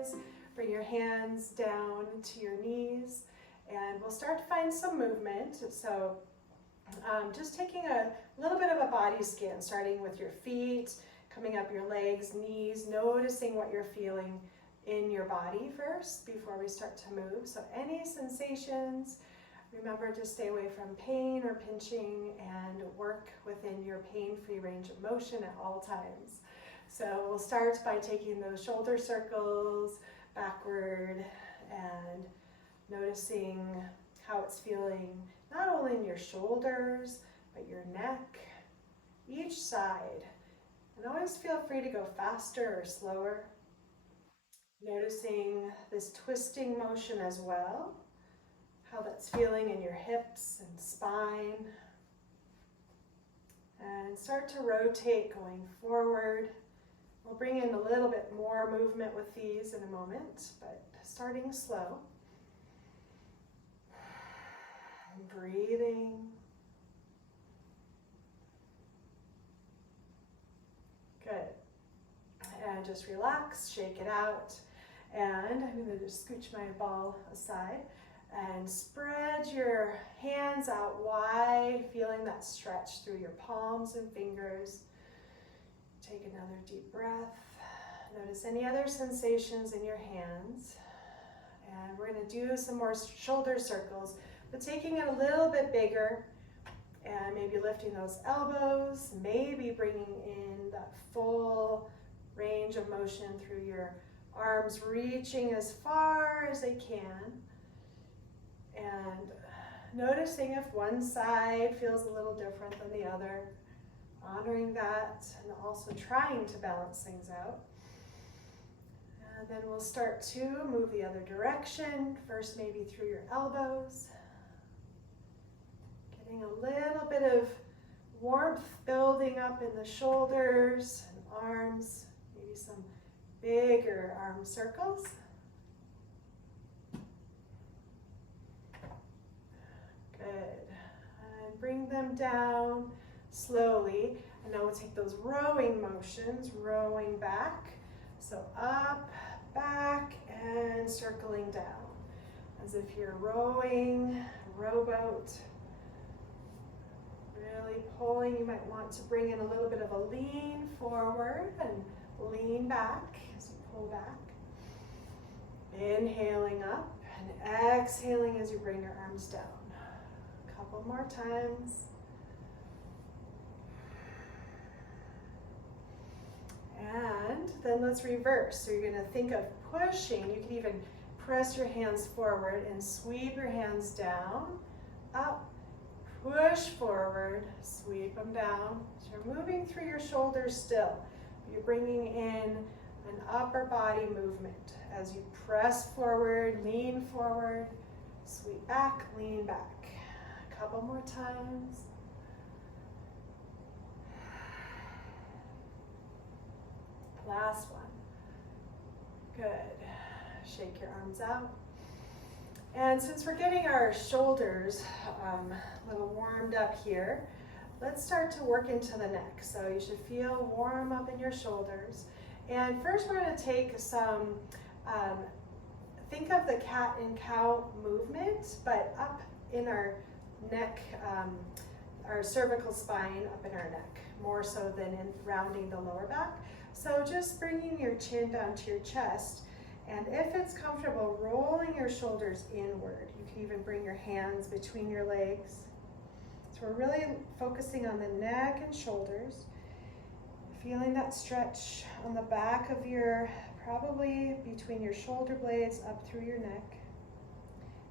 is. Bring your hands down to your knees, and we'll start to find some movement. So just taking a little bit of a body scan, starting with your feet, coming up your legs, knees, noticing what you're feeling in your body first before we start to move. So any sensations, remember to stay away from pain or pinching and work within your pain-free range of motion at all times. So we'll start by taking those shoulder circles backward and noticing how it's feeling not only in your shoulders, but your neck, each side. And always feel free to go faster or slower. Noticing this twisting motion as well, how that's feeling in your hips and spine. And start to rotate going forward. We'll bring in a little bit more movement with these in a moment, but starting slow. Breathing. Good. And just relax, shake it out. And I'm going to just scooch my ball aside and spread your hands out wide, feeling that stretch through your palms and fingers. Take another deep breath. Notice any other sensations in your hands. And we're going to do some more shoulder circles, but taking it a little bit bigger and maybe lifting those elbows, maybe bringing in that full range of motion through your arms, reaching as far as they can. And noticing if one side feels a little different than the other, honoring that, and also trying to balance things out. And then we'll start to move the other direction, first maybe through your elbows. Getting a little bit of warmth building up in the shoulders and arms, maybe some bigger arm circles. Good. And bring them down slowly. And now we'll take those rowing motions, rowing back. So up, back, and circling down. As if you're rowing a rowboat. Really pulling. You might want to bring in a little bit of a lean forward and lean back as you pull back. Inhaling up and exhaling as you bring your arms down. A couple more times. And then let's reverse. So you're going to think of pushing. You can even press your hands forward and sweep your hands down, up, push forward, sweep them down. So you're moving through your shoulders still. You're bringing in an upper body movement as you press forward, lean forward, sweep back, lean back. A couple more times. Last one. Good. Shake your arms out. And since we're getting our shoulders a little warmed up here, let's start to work into the neck. So you should feel warm up in your shoulders. And first we're going to take some, think of the cat and cow movement, but up in our neck, our cervical spine up in our neck, more so than in rounding the lower back. So just bringing your chin down to your chest, and if it's comfortable, rolling your shoulders inward. You can even bring your hands between your legs. So we're really focusing on the neck and shoulders, feeling that stretch on the back of your, probably between your shoulder blades up through your neck.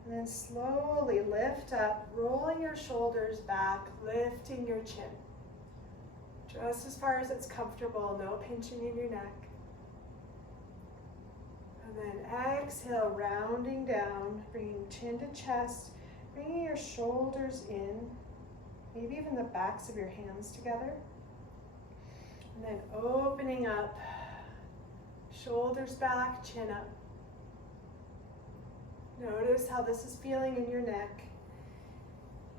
And then slowly lift up, rolling your shoulders back, lifting your chin. Just as far as it's comfortable, no pinching in your neck. And then exhale, rounding down, bringing chin to chest, bringing your shoulders in, maybe even the backs of your hands together. And then opening up, shoulders back, chin up. Notice how this is feeling in your neck.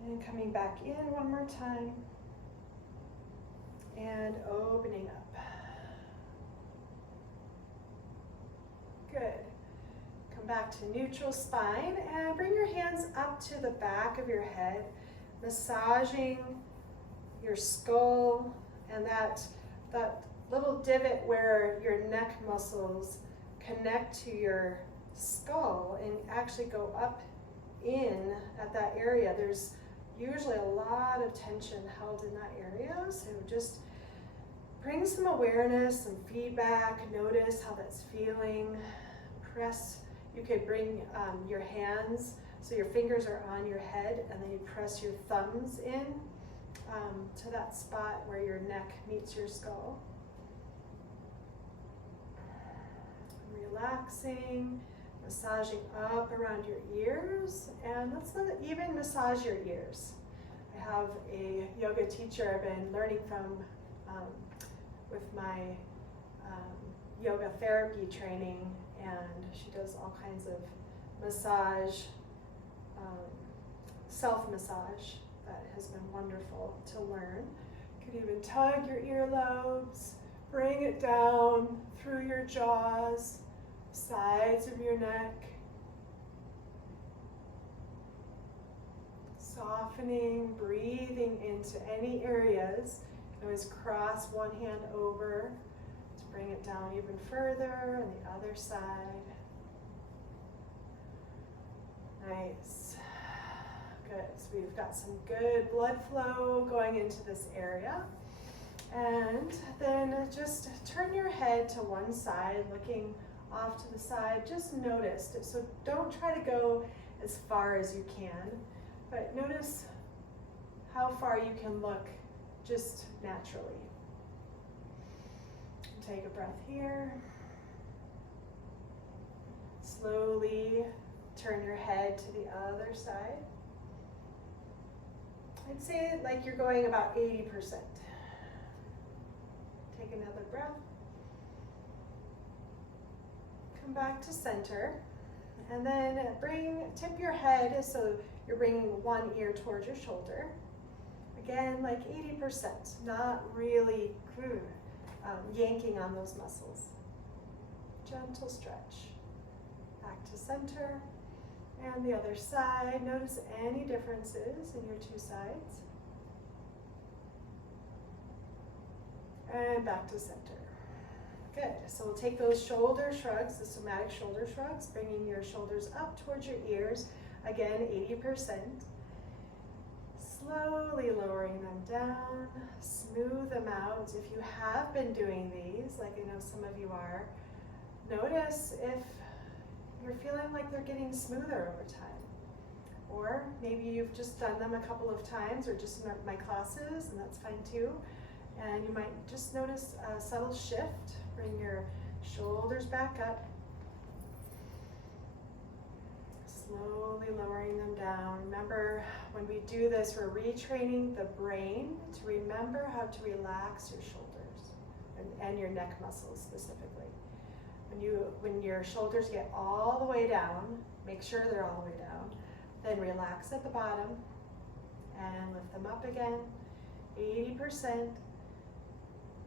And coming back in one more time. And opening up. Good. Come back to neutral spine and bring your hands up to the back of your head, massaging your skull and that little divot where your neck muscles connect to your skull and actually go up in at that area. There's usually a lot of tension held in that area, so just bring some awareness, some feedback, notice how that's feeling. Press, you could bring your hands, so your fingers are on your head, and then you press your thumbs in to that spot where your neck meets your skull. Relaxing, massaging up around your ears, and let's even massage your ears. I have a yoga teacher I've been learning from with my yoga therapy training, and she does all kinds of massage, self-massage that has been wonderful to learn. You could even tug your earlobes, bring it down through your jaws, sides of your neck, softening, breathing into any areas. You can always cross one hand over to bring it down even further, and the other side. Nice. Good. So we've got some good blood flow going into this area. And then just turn your head to one side, looking off to the side. Just notice. So don't try to go as far as you can, but notice how far you can look just naturally. Take a breath here. Slowly turn your head to the other side. I'd say like you're going about 80%. Take another breath. Come back to center. And then tip your head so you're bringing one ear towards your shoulder. Again, like 80%, not really yanking on those muscles. Gentle stretch. Back to center. And the other side. Notice any differences in your two sides. And back to center. Good. So we'll take those shoulder shrugs, the somatic shoulder shrugs, bringing your shoulders up towards your ears. Again, 80%. Slowly lowering them down. Smooth them out. If you have been doing these, like I know some of you are, notice if you're feeling like they're getting smoother over time. Or maybe you've just done them a couple of times, or just in my classes, and that's fine too. And you might just notice a subtle shift. Bring your shoulders back up. Slowly lowering them down. Remember, when we do this, we're retraining the brain to remember how to relax your shoulders and your neck muscles specifically. When your shoulders get all the way down, make sure they're all the way down, then relax at the bottom and lift them up again. 80%.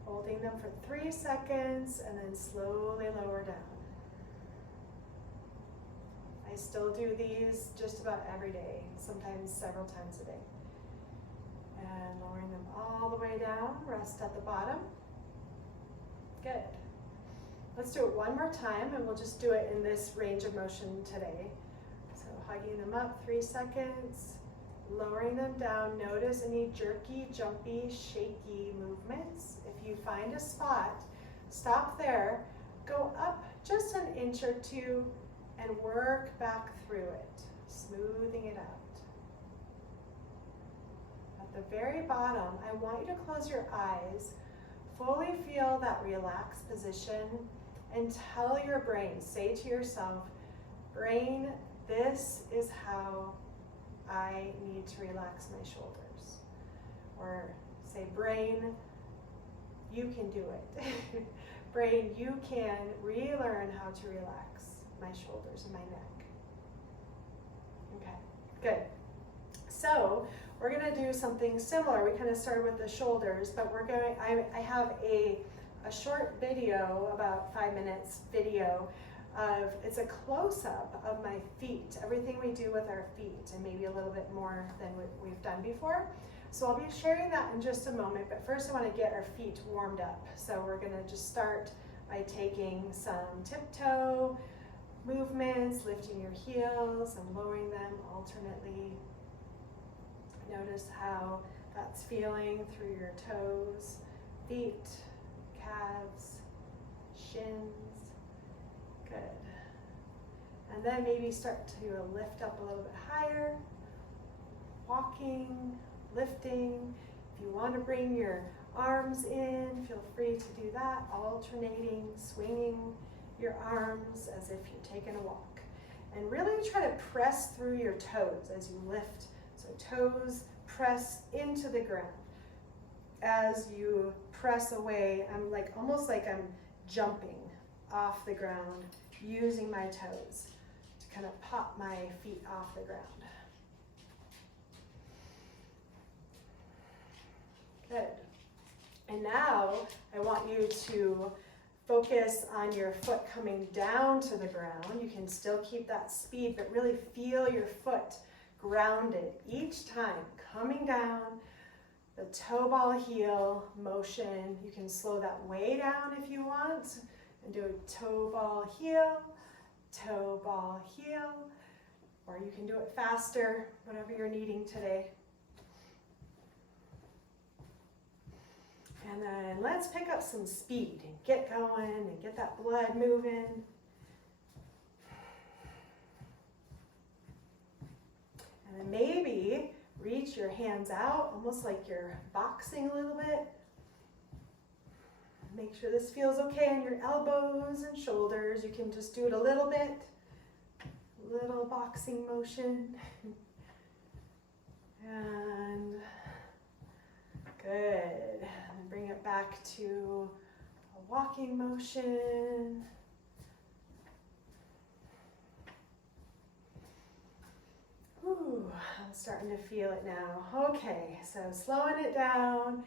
Holding them for 3 seconds and then slowly lower down. I still do these just about every day, sometimes several times a day. And lowering them all the way down, rest at the bottom. Good. Let's do it one more time, and we'll just do it in this range of motion today. So hugging them up, 3 seconds. Lowering them down. Notice any jerky, jumpy, shaky movements. If you find a spot, stop there, go up just an inch or two, and work back through it, smoothing it out. At the very bottom, I want you to close your eyes, fully feel that relaxed position, and tell your brain, say to yourself, brain, this is how I need to relax my shoulders. Or say, brain, you can do it. Brain, you can relearn how to relax my shoulders and my neck. Okay, good. So we're gonna do something similar. We kind of started with the shoulders, but I have a short video, about 5 minutes video, it's a close-up of my feet, everything we do with our feet, and maybe a little bit more than what we've done before. So I'll be sharing that in just a moment, but first I want to get our feet warmed up. So we're going to just start by taking some tiptoe movements, lifting your heels and lowering them alternately. Notice how that's feeling through your toes, feet, calves, shins. Good. And then maybe start to lift up a little bit higher, walking, lifting. If you want to bring your arms in, feel free to do that, alternating, swinging your arms as if you're taking a walk. And really try to press through your toes as you lift. So toes press into the ground. As you press away, I'm like almost like I'm jumping off the ground using my toes to kind of pop my feet off the ground. Good. And now I want you to focus on your foot coming down to the ground. You can still keep that speed, but really feel your foot grounded each time, coming down, the toe ball heel motion. You can slow that way down if you want and do a toe ball heel, or you can do it faster, whatever you're needing today. And then let's pick up some speed and get going and get that blood moving. And then maybe reach your hands out, almost like you're boxing a little bit. Make sure this feels okay on your elbows and shoulders. You can just do it a little bit. Little boxing motion. And good. And bring it back to a walking motion. Ooh, I'm starting to feel it now. Okay, so slowing it down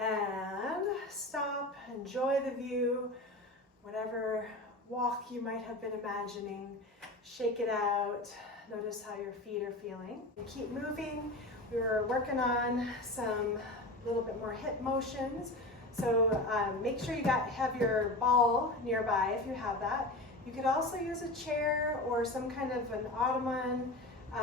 and stop, enjoy the view, whatever walk you might have been imagining, shake it out, notice how your feet are feeling. And keep moving. We were working on some little bit more hip motions, so make sure you have your ball nearby if you have that. You could also use a chair or some kind of an ottoman,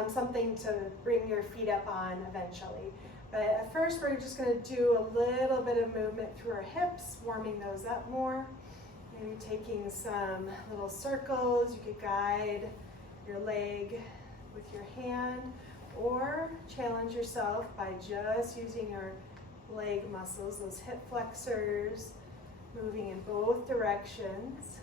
something to bring your feet up on eventually. But at first we're just going to do a little bit of movement through our hips, warming those up more. Maybe taking some little circles. You could guide your leg with your hand or challenge yourself by just using your leg muscles, those hip flexors, moving in both directions.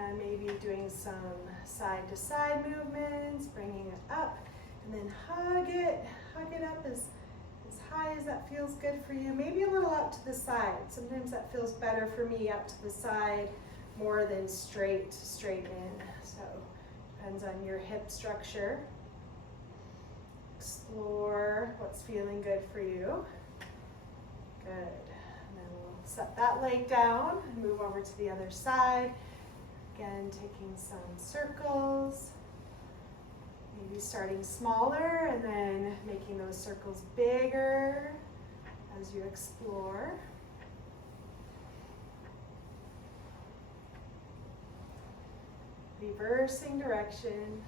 And maybe doing some side-to-side movements, bringing it up, and then hug it up as high as that feels good for you. Maybe a little up to the side. Sometimes that feels better for me, up to the side, more than straight in. So depends on your hip structure. Explore what's feeling good for you. Good. And then we'll set that leg down and move over to the other side. Again, taking some circles, maybe starting smaller and then making those circles bigger as you explore. Reversing direction.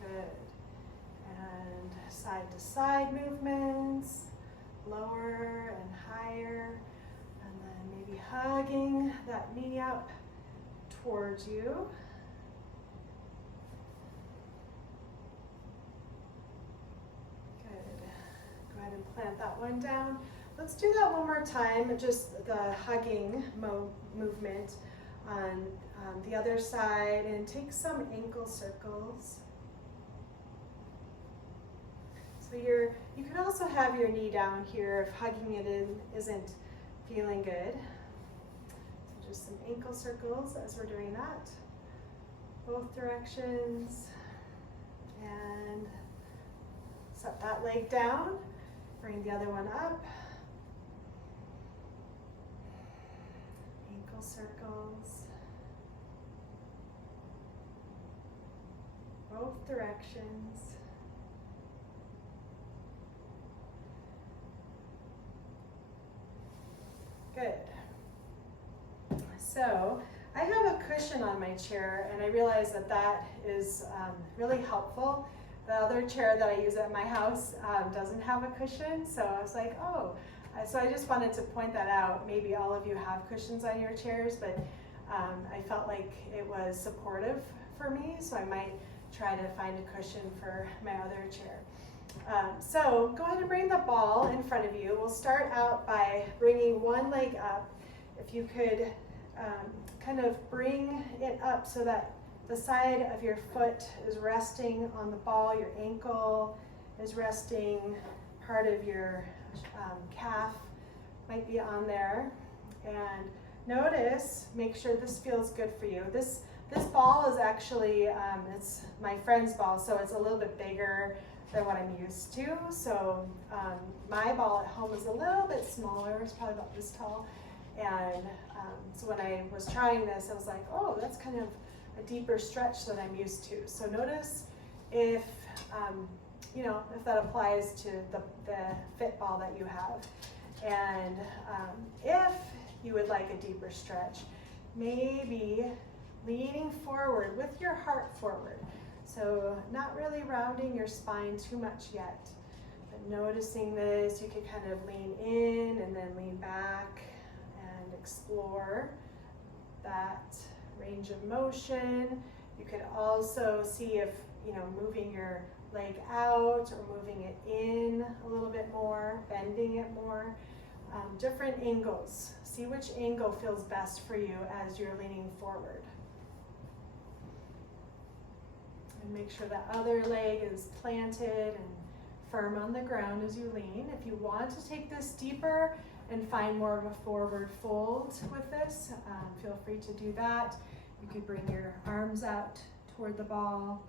Good. Side-to-side movements, lower and higher, and then maybe hugging that knee up towards you. Good. Go ahead and plant that one down. Let's do that one more time, just the hugging movement on the other side, and take some ankle circles. So you can also have your knee down here if hugging it in isn't feeling good. So just some ankle circles as we're doing that. both directions. And set that leg down, bring the other one up. Ankle circles. Both directions. Good. So I have a cushion on my chair, and I realize that that is really helpful. The other chair that I use at my house doesn't have a cushion, so I was like, oh. So I just wanted to point that out. Maybe all of you have cushions on your chairs, but I felt like it was supportive for me, so I might try to find a cushion for my other chair. So go ahead and bring the ball in front of you. We'll start out by bringing one leg up. If you could kind of bring it up so that the side of your foot is resting on the ball, your ankle is resting, part of your calf might be on there. And notice, make sure this feels good for you. This ball is actually, it's my friend's ball, so it's a little bit bigger than what I'm used to. So my ball at home is a little bit smaller, it's probably about this tall. And so when I was trying this, I was like, oh, that's kind of a deeper stretch than I'm used to. So notice if, if that applies to the fit ball that you have. And if you would like a deeper stretch, maybe leaning forward with your heart forward. So not really rounding your spine too much yet, but noticing this, you can kind of lean in and then lean back and explore that range of motion. You could also see if, moving your leg out or moving it in a little bit more, bending it more. Different angles. See which angle feels best for you as you're leaning forward. And make sure that other leg is planted and firm on the ground as you lean. If you want to take this deeper and find more of a forward fold with this, feel free to do that. You could bring your arms out toward the ball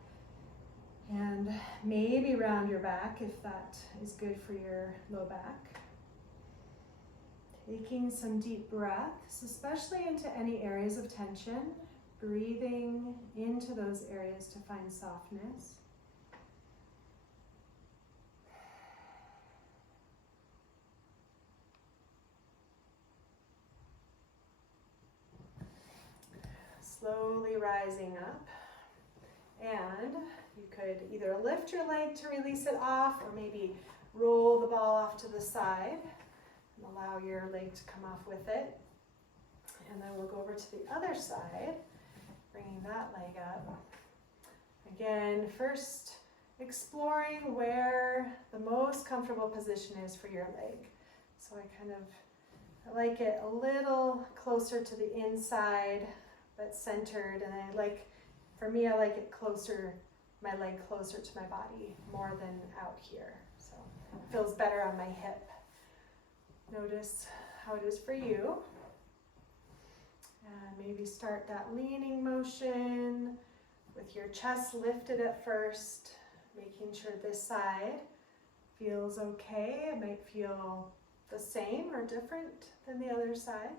and maybe round your back if that is good for your low back. Taking some deep breaths, especially into any areas of tension. Breathing into those areas to find softness. Slowly rising up. And you could either lift your leg to release it off, or maybe roll the ball off to the side and allow your leg to come off with it. And then we'll go over to the other side. Bringing that leg up. Again, first exploring where the most comfortable position is for your leg. So I like it a little closer to the inside, but centered. And for me, I like it closer, my leg closer to my body more than out here. So it feels better on my hip. Notice how it is for you. And maybe start that leaning motion with your chest lifted at first, making sure this side feels okay. It might feel the same or different than the other side.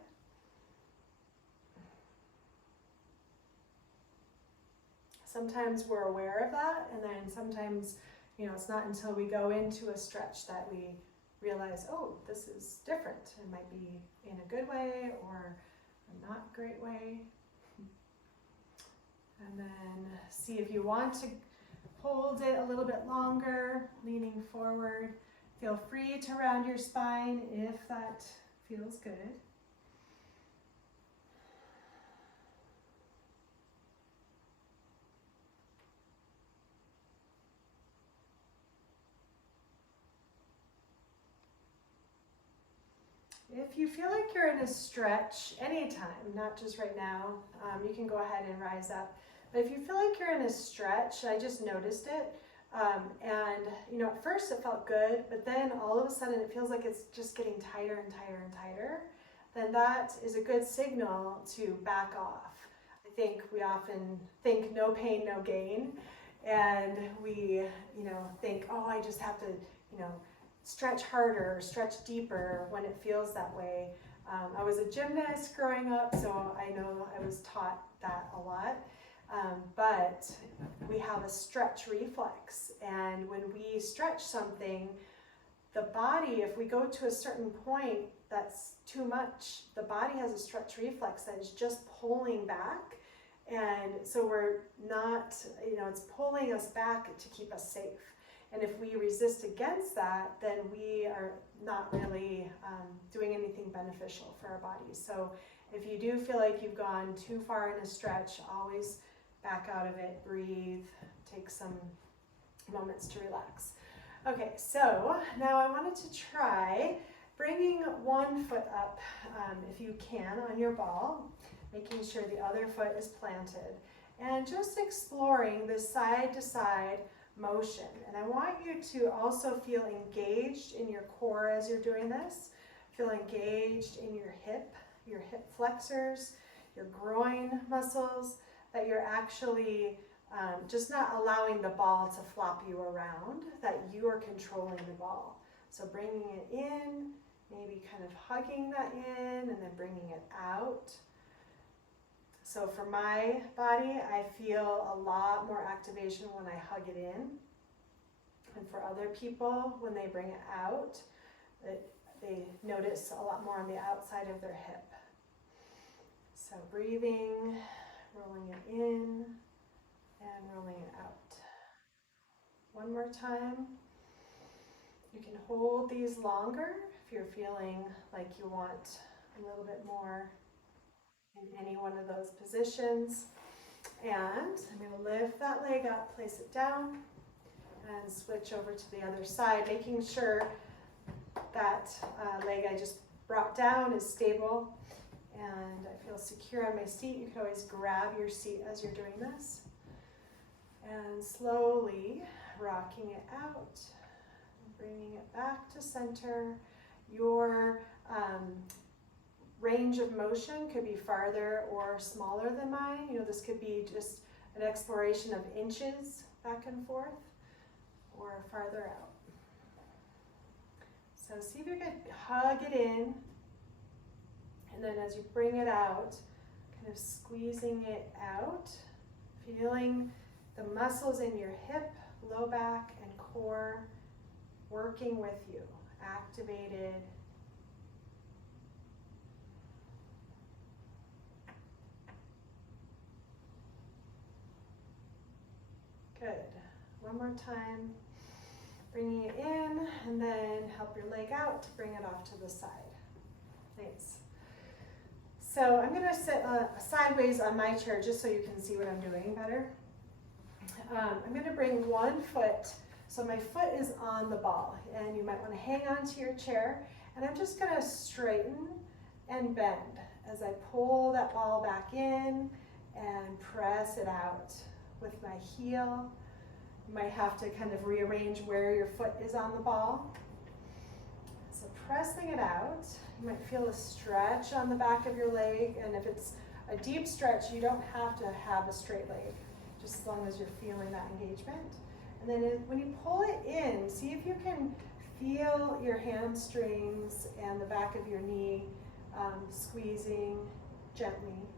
Sometimes we're aware of that, and then sometimes, it's not until we go into a stretch that we realize, oh, this is different. It might be in a good way or a not great way. And then see if you want to hold it a little bit longer, leaning forward. Feel free to round your spine if that feels good. If you feel like you're in a stretch anytime, not just right now, you can go ahead and rise up. But if you feel like you're in a stretch, I just noticed it, and at first it felt good, but then all of a sudden it feels like it's just getting tighter and tighter and tighter, then that is a good signal to back off. I think we often think no pain, no gain. And we, think, oh, I just have to, stretch harder, stretch deeper when it feels that way. I was a gymnast growing up, so I know I was taught that a lot. But we have a stretch reflex, and when we stretch something, the body, if we go to a certain point that's too much, the body has a stretch reflex that is just pulling back, and so we're not, it's pulling us back to keep us safe. And if we resist against that, then we are not really doing anything beneficial for our bodies. So if you do feel like you've gone too far in a stretch, always back out of it, breathe, take some moments to relax. Okay, so now I wanted to try bringing one foot up, if you can, on your ball, making sure the other foot is planted, and just exploring this side-to-side motion. And I want you to also feel engaged in your core as you're doing this. Feel engaged in your hip flexors, your groin muscles, that you're actually just not allowing the ball to flop you around, that you are controlling the ball. So bringing it in, maybe kind of hugging that in, and then bringing it out. So for my body, I feel a lot more activation when I hug it in. And for other people, when they bring it out, they notice a lot more on the outside of their hip. So breathing, rolling it in, and rolling it out. One more time. You can hold these longer if you're feeling like you want a little bit more in any one of those positions. And I'm going to lift that leg up, place it down, and switch over to the other side, making sure that leg I just brought down is stable and I feel secure on my seat. You can always grab your seat as you're doing this. And slowly rocking it out, bringing it back to center. Your range of motion could be farther or smaller than mine. This could be just an exploration of inches back and forth or farther out. So see if you can hug it in, and then as you bring it out, kind of squeezing it out, feeling the muscles in your hip, low back, and core working with you, activated. Good. One more time. Bringing it in, and then help your leg out to bring it off to the side. Nice. So I'm going to sit sideways on my chair just so you can see what I'm doing better. I'm going to bring one foot, so my foot is on the ball, and you might want to hang on to your chair, and I'm just going to straighten and bend as I pull that ball back in and press it out with my heel. You might have to kind of rearrange where your foot is on the ball. So pressing it out, you might feel a stretch on the back of your leg, and if it's a deep stretch, you don't have to have a straight leg, just as long as you're feeling that engagement. And then when you pull it in, see if you can feel your hamstrings and the back of your knee squeezing gently,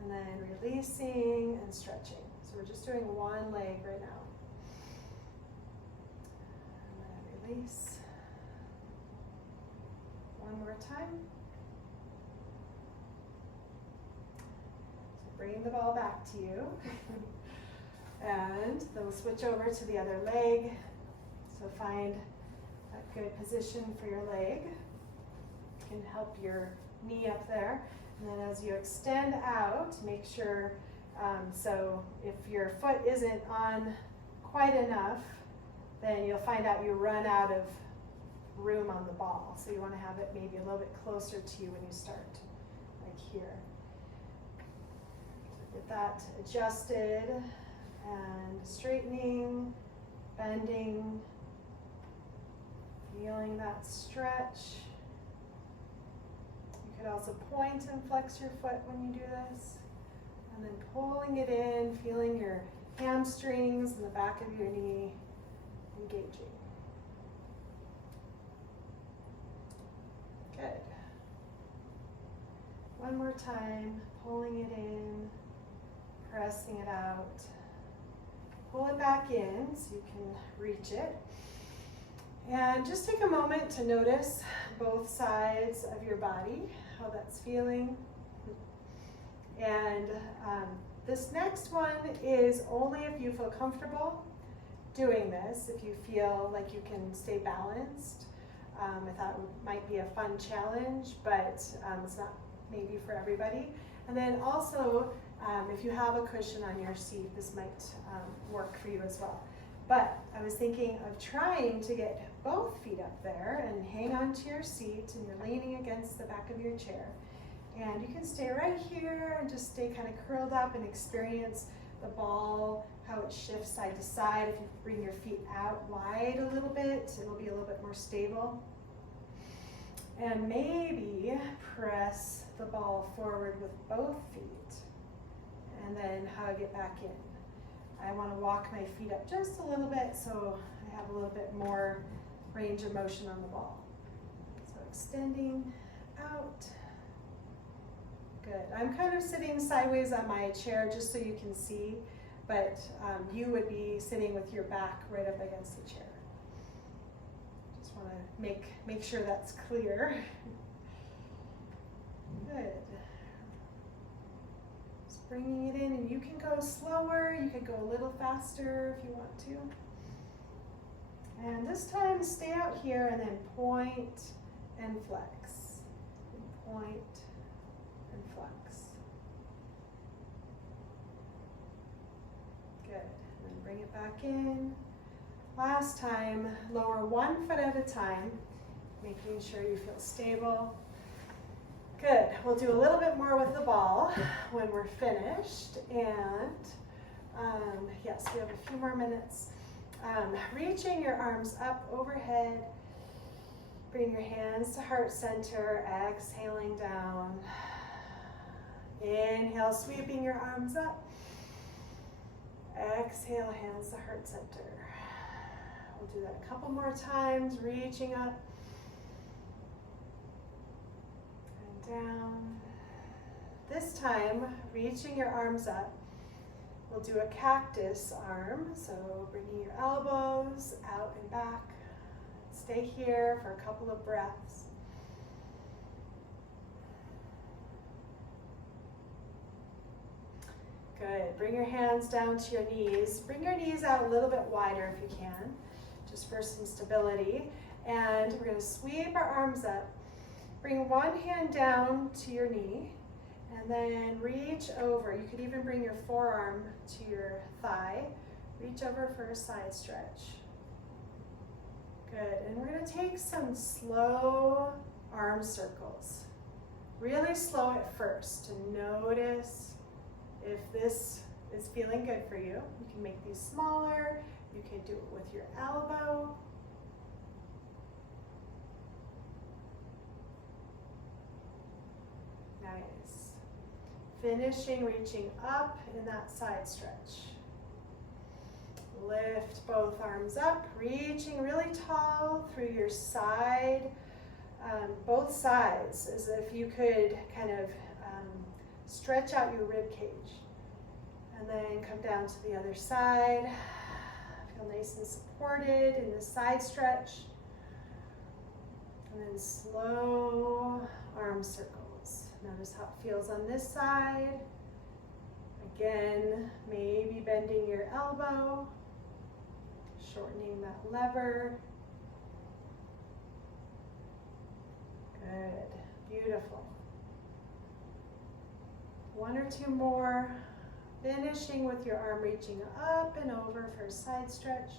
and then releasing and stretching. So we're just doing one leg right now. Release. One more time. So bring the ball back to you. And then we'll switch over to the other leg. So find a good position for your leg. You can help your knee up there. And then as you extend out, make sure, so if your foot isn't on quite enough, then you'll find out you run out of room on the ball. So you want to have it maybe a little bit closer to you when you start, like here. So get that adjusted and straightening, bending, feeling that stretch. You could also point and flex your foot when you do this. And then pulling it in, feeling your hamstrings and the back of your knee engaging. Good. One more time, pulling it in, pressing it out. Pull it back in so you can reach it. And just take a moment to notice both sides of your body, how that's feeling. And this next one is only if you feel comfortable doing this, if you feel like you can stay balanced. I thought it might be a fun challenge, but it's not maybe for everybody. And then also, if you have a cushion on your seat, this might work for you as well. But I was thinking of trying to get both feet up there and hang on to your seat, and you're leaning against the back of your chair. And you can stay right here and just stay kind of curled up and experience the ball, how it shifts side to side. If you bring your feet out wide a little bit, it'll be a little bit more stable. And maybe press the ball forward with both feet and then hug it back in. I want to walk my feet up just a little bit so I have a little bit more range of motion on the ball. So extending out. Good. I'm kind of sitting sideways on my chair just so you can see, but you would be sitting with your back right up against the chair. Just want to make sure that's clear. Good. Just bringing it in, and you can go slower, you can go a little faster if you want to. And this time stay out here and then point and flex. Point and flex. Good. And then bring it back in. Last time, lower one foot at a time, making sure you feel stable. Good. We'll do a little bit more with the ball when we're finished. And yes, we have a few more minutes. Reaching your arms up overhead. Bring your hands to heart center, exhaling down. Inhale, sweeping your arms up. Exhale, hands to heart center. We'll do that a couple more times, reaching up and down. This time, reaching your arms up. We'll do a cactus arm, so bringing your elbows out and back. Stay here for a couple of breaths. Good. Bring your hands down to your knees. Bring your knees out a little bit wider if you can, just for some stability. And we're going to sweep our arms up. Bring one hand down to your knee, and then reach over. You could even bring your forearm to your thigh. Reach over for a side stretch. Good. And we're going to take some slow arm circles. Really slow at first to notice if this is feeling good for you. You can make these smaller. You can do it with your elbow. Nice. Finishing, reaching up in that side stretch. Lift both arms up, reaching really tall through your side, both sides, as if you could kind of stretch out your rib cage. And then come down to the other side. Feel nice and supported in the side stretch. And then slow arm circles. Notice how it feels on this side. Again, maybe bending your elbow. Shortening that lever. Good, beautiful. One or two more. Finishing with your arm reaching up and over for a side stretch.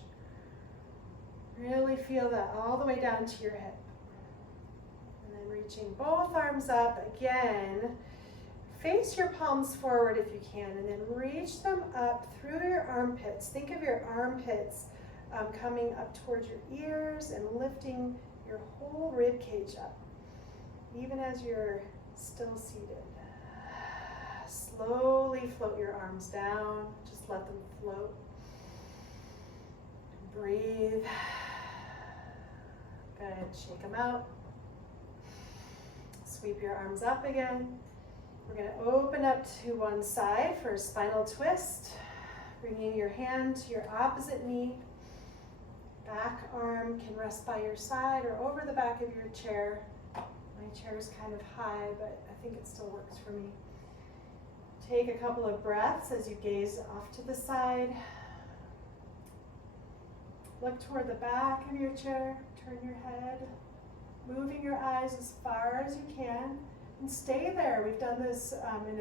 Really feel that all the way down to your hip. And then reaching both arms up again. Face your palms forward if you can, and then reach them up through your armpits. Think of your armpits coming up towards your ears and lifting your whole rib cage up, even as you're still seated. Slowly float your arms down. Just let them float. Breathe. Good. Shake them out. Sweep your arms up again. We're going to open up to one side for a spinal twist. Bringing your hand to your opposite knee. Back arm can rest by your side or over the back of your chair. My chair is kind of high, but I think it still works for me. Take a couple of breaths as you gaze off to the side. Look toward the back of your chair. Turn your head. Moving your eyes as far as you can. And stay there. We've done this I'm going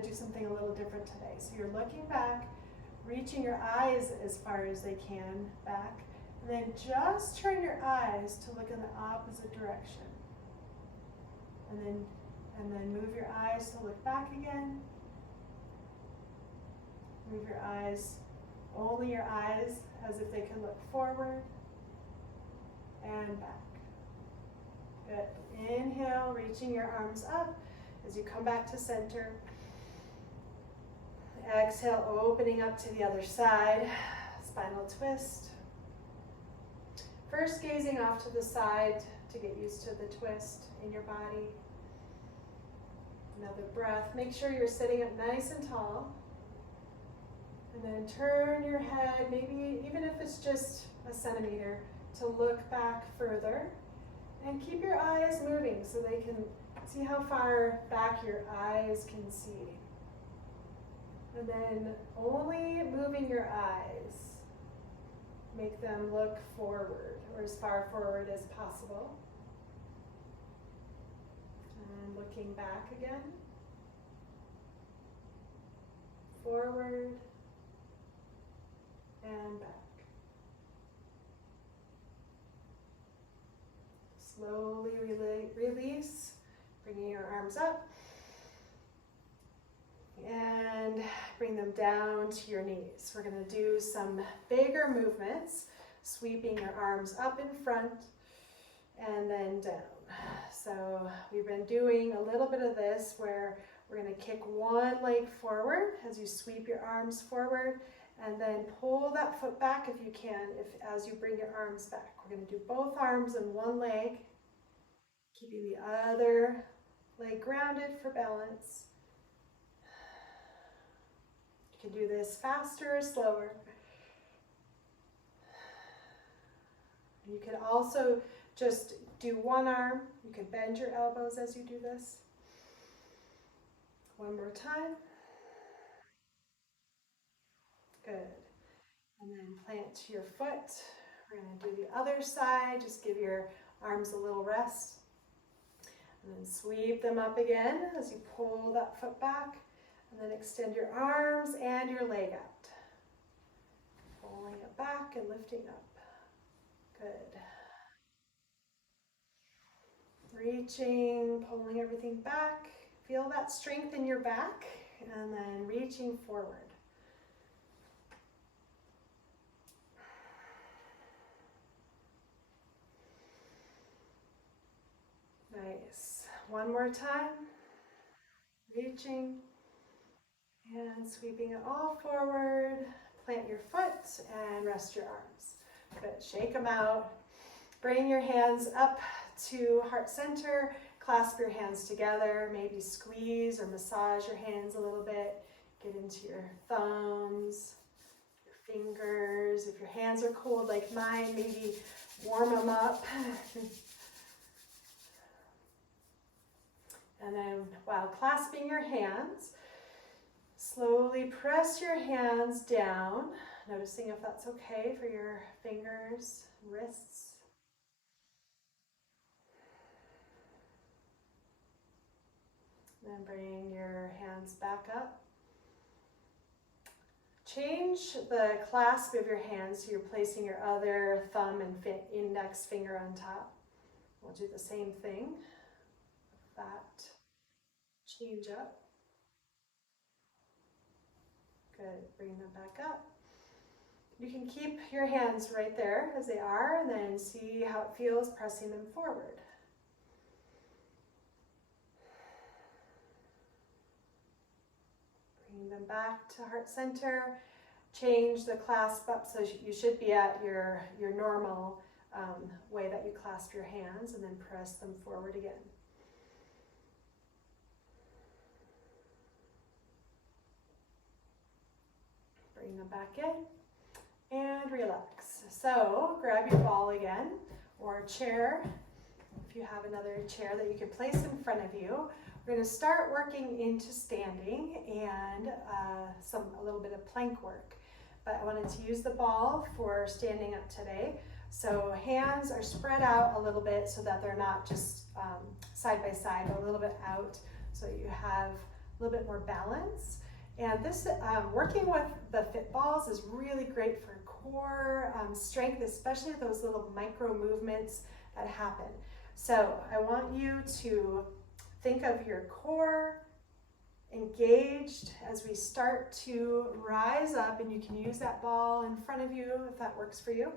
to do something a little different today. So you're looking back, reaching your eyes as far as they can back. And then just turn your eyes to look in the opposite direction. And then move your eyes to look back again. Move your eyes, only your eyes, as if they can look forward and back. Good. Inhale, reaching your arms up as you come back to center. Exhale, opening up to the other side. Spinal twist. First, gazing off to the side to get used to the twist in your body. Another breath. Make sure you're sitting up nice and tall. And then turn your head, maybe even if it's just a centimeter, to look back further. And keep your eyes moving so they can see how far back your eyes can see. And then only moving your eyes, make them look forward or as far forward as possible. And looking back again. Forward and back. Slowly release, bringing your arms up. And bring them down to your knees. We're going to do some bigger movements, sweeping your arms up in front and then down. So we've been doing a little bit of this where we're going to kick one leg forward as you sweep your arms forward, and then pull that foot back if you can, as you bring your arms back. We're going to do both arms and one leg, keeping the other leg grounded for balance. You can do this faster or slower. You can also just do one arm. You can bend your elbows as you do this. One more time. Good. And then plant your foot. We're going to do the other side. Just give your arms a little rest. And then sweep them up again as you pull that foot back. And then extend your arms and your leg out. Pulling it back and lifting up. Good. Reaching, pulling everything back. Feel that strength in your back. And then reaching forward. Nice. One more time. Reaching. And sweeping it all forward. Plant your foot and rest your arms. Good. Shake them out. Bring your hands up to heart center. Clasp your hands together. Maybe squeeze or massage your hands a little bit. Get into your thumbs, your fingers. If your hands are cold like mine, maybe warm them up. And then while clasping your hands, slowly press your hands down, noticing if that's okay for your fingers, wrists. Then bring your hands back up. Change the clasp of your hands so you're placing your other thumb and index finger on top. We'll do the same thing. That change up. Good. Bring them back up. You can keep your hands right there as they are, and then see how it feels pressing them forward. them back to heart center. Change the clasp up so you should be at your normal way that you clasp your hands, and then press them forward again. Bring them back in and relax. So grab your ball again, or a chair. If you have another chair that you can place in front of you, we're going to start working into standing and a little bit of plank work. But I wanted to use the ball for standing up today. So hands are spread out a little bit so that they're not just side by side, but a little bit out, so you have a little bit more balance. And this working with the fit balls is really great for core strength, especially those little micro movements that happen. So I want you to think of your core engaged as we start to rise up, and you can use that ball in front of you if that works for you.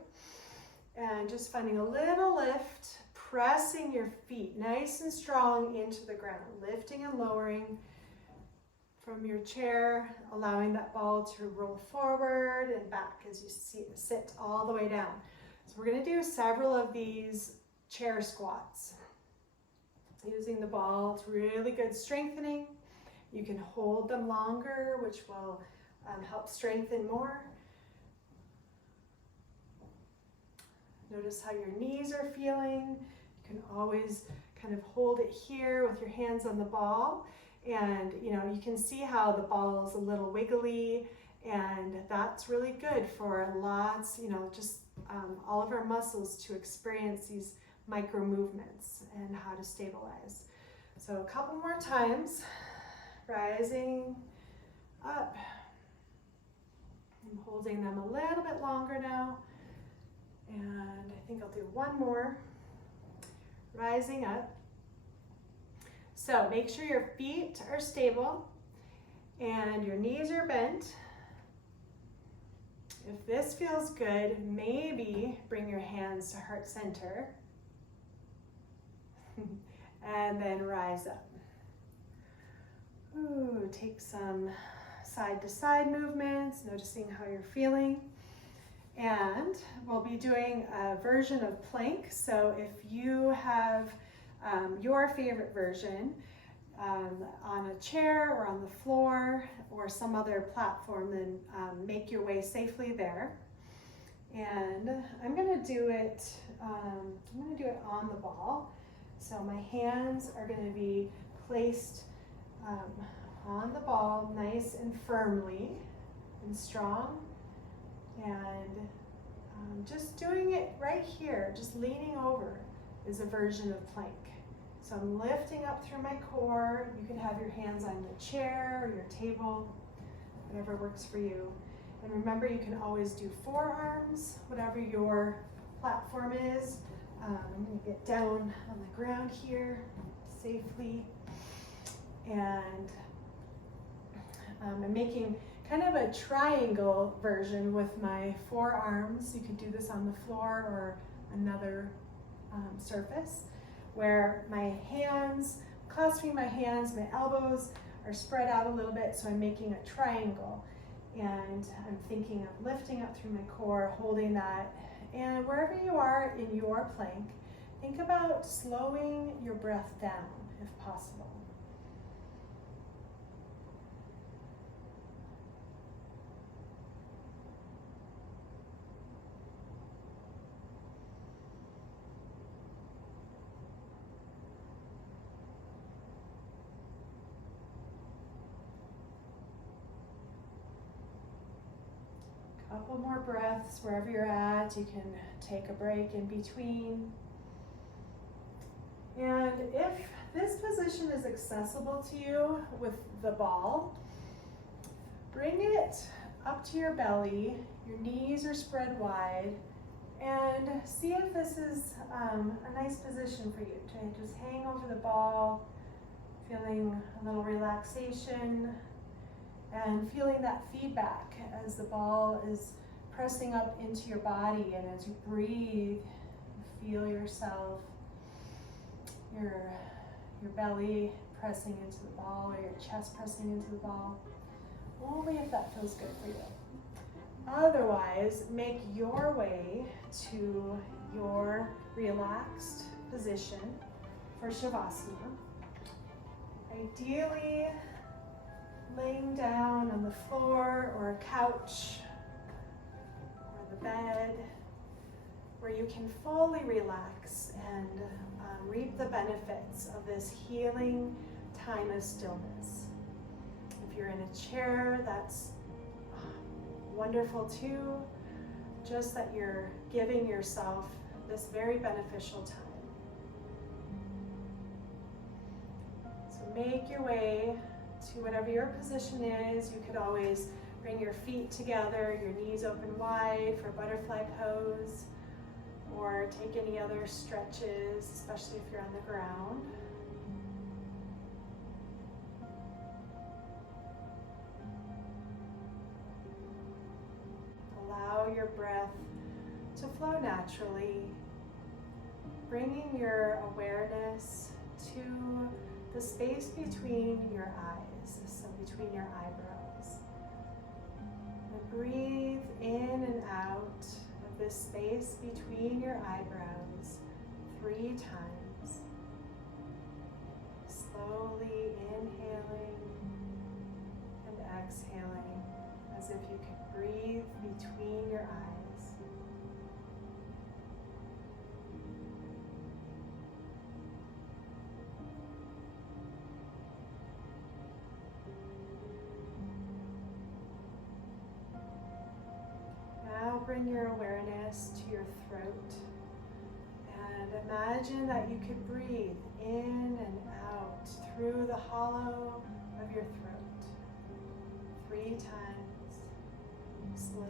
And just finding a little lift, pressing your feet nice and strong into the ground, lifting and lowering from your chair, allowing that ball to roll forward and back as you sit all the way down. So we're going to do several of these chair squats. Using the ball, it's really good strengthening. You can hold them longer, which will help strengthen more. Notice how your knees are feeling. You can always kind of hold it here with your hands on the ball. And you can see how the ball is a little wiggly, and that's really good for lots, just all of our muscles to experience these micro movements and how to stabilize. So a couple more times, rising up. I'm holding them a little bit longer now, and I think I'll do one more. Rising up. So make sure your feet are stable and your knees are bent. If this feels good, maybe bring your hands to heart center and then rise up. Ooh, take some side to side movements, noticing how you're feeling. And we'll be doing a version of plank. So if you have your favorite version on a chair or on the floor or some other platform, then make your way safely there. And I'm going to do it on the ball. So my hands are going to be placed on the ball nice and firmly and strong, and just doing it right here, just leaning over is a version of plank. So I'm lifting up through my core. You can have your hands on the chair or your table, whatever works for you. And remember, you can always do forearms, whatever your platform is. I'm going to get down on the ground here safely. And I'm making kind of a triangle version with my forearms. You can do this on the floor or another surface, where my hands, clasping my hands, my elbows are spread out a little bit, so I'm making a triangle. And I'm thinking of lifting up through my core, holding that. And wherever you are in your plank, think about slowing your breath down if possible. Couple more breaths wherever you're at. You can take a break in between. And if this position is accessible to you with the ball, bring it up to your belly. Your knees are spread wide, and see if this is a nice position for you to just hang over the ball, feeling a little relaxation and feeling that feedback as the ball is pressing up into your body, and as you breathe, you feel yourself, your belly pressing into the ball, or your chest pressing into the ball. Only if that feels good for you. Otherwise, make your way to your relaxed position for Shavasana. Ideally, laying down on the floor or a couch or the bed where you can fully relax and reap the benefits of this healing time of stillness. If you're in a chair, that's wonderful too, just that you're giving yourself this very beneficial time. So make your way to whatever your position is. You could always bring your feet together, your knees open wide for butterfly pose, or take any other stretches, especially if you're on the ground. Allow your breath to flow naturally, bringing your awareness to the space between your eyes, so between your eyebrows. And breathe in and out of this space between your eyebrows 3 times. Slowly inhaling and exhaling as if you could breathe between your eyes. Now bring your awareness to your throat and imagine that you could breathe in and out through the hollow of your throat 3 times, slowly.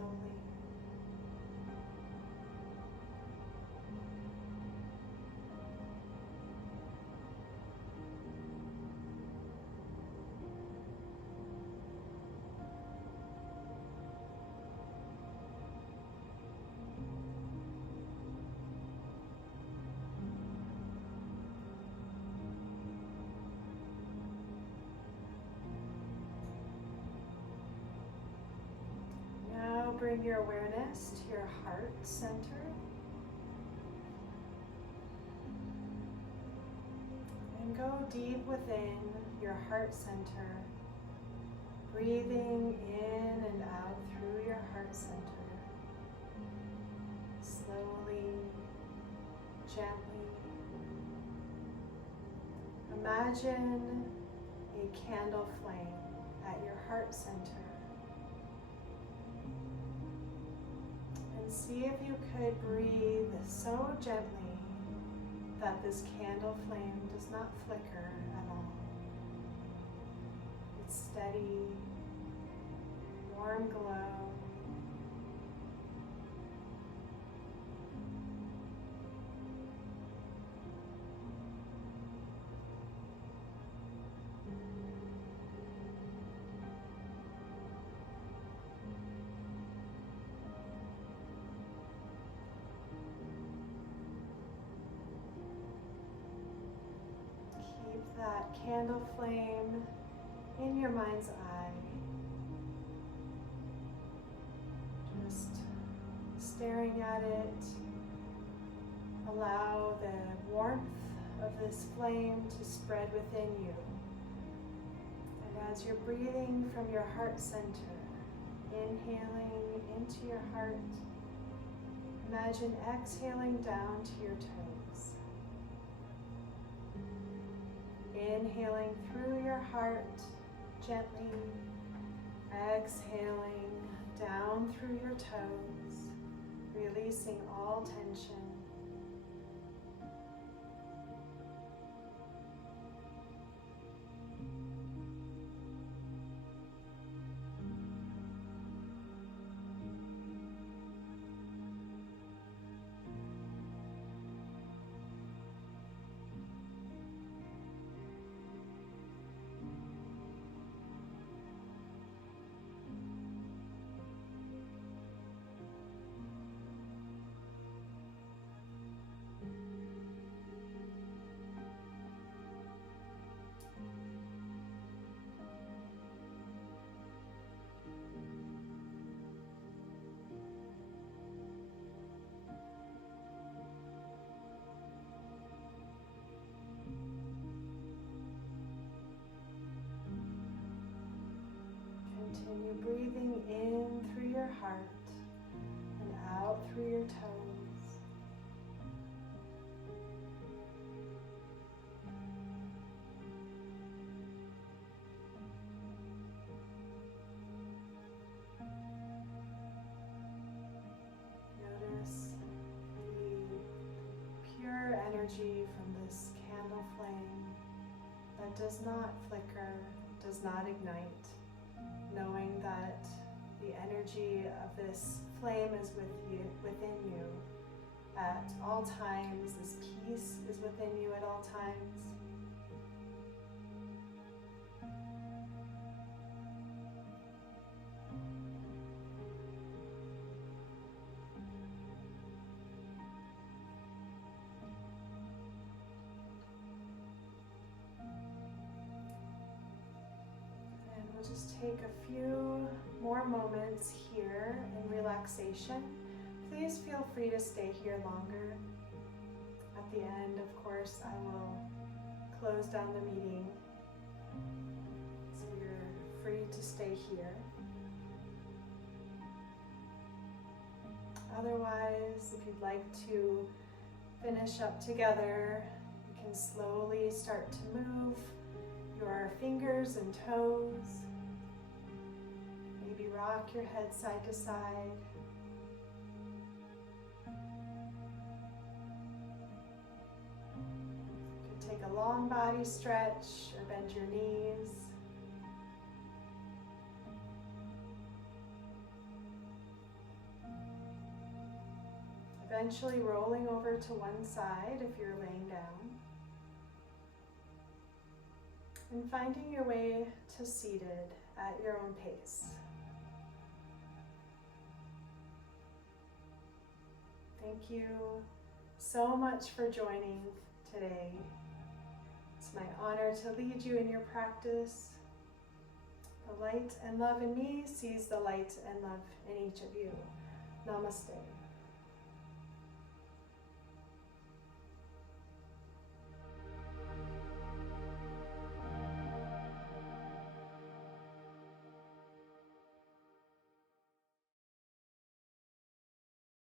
Bring your awareness to your heart center. And go deep within your heart center, breathing in and out through your heart center. Slowly, gently. Imagine a candle flame at your heart center. And see if you could breathe so gently that this candle flame does not flicker at all. It's steady, warm glow. That candle flame in your mind's eye. Just staring at it. Allow the warmth of this flame to spread within you. And as you're breathing from your heart center, inhaling into your heart, imagine exhaling down to your toes. Inhaling through your heart gently, exhaling down through your toes, releasing all tension. breathing in through your heart and out through your toes. Notice the pure energy from this candle flame that does not flicker, does not ignite, knowing that the energy of this flame is within you at all times. This peace is within you at all times. Just take a few more moments here in relaxation. Please feel free to stay here longer. At the end, of course, I will close down the meeting, so you're free to stay here. Otherwise, if you'd like to finish up together, you can slowly start to move your fingers and toes. Maybe rock your head side to side. You can take a long body stretch or bend your knees. Eventually rolling over to one side if you're laying down. And finding your way to seated at your own pace. Thank you so much for joining today. It's my honor to lead you in your practice. The light and love in me sees the light and love in each of you. Namaste.